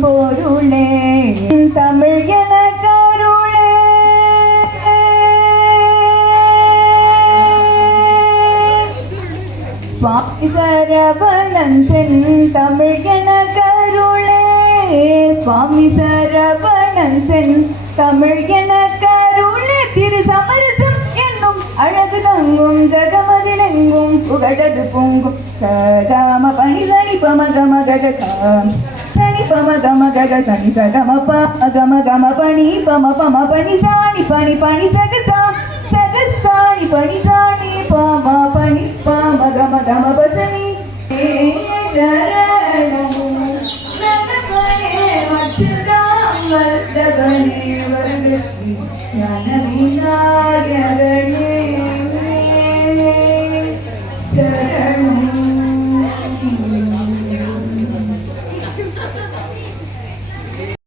பொருளே தமிழ் என கருளே சுவாமி சரவணன் தென் தமிழ் என கருளே சுவாமி சரவணன் தென் தமிழ் என கருளே திரு சமரசம் என்னும் அழகு தங்கும் ஜகமதிலெங்கும் புகழது பொங்கும் சதாம பணிதனி பமகமகதாம் சனி பமகமகக சனி சகமப அகமகம பணி பம பம பணி சாணி பணி பணி சகசாம் சகசாணி பணி சாணி பம பணி பமகமகம பசனி சரணம் நகபனே மற்றுதாம் வல்லபனே வருகி ஞான விநாயகனே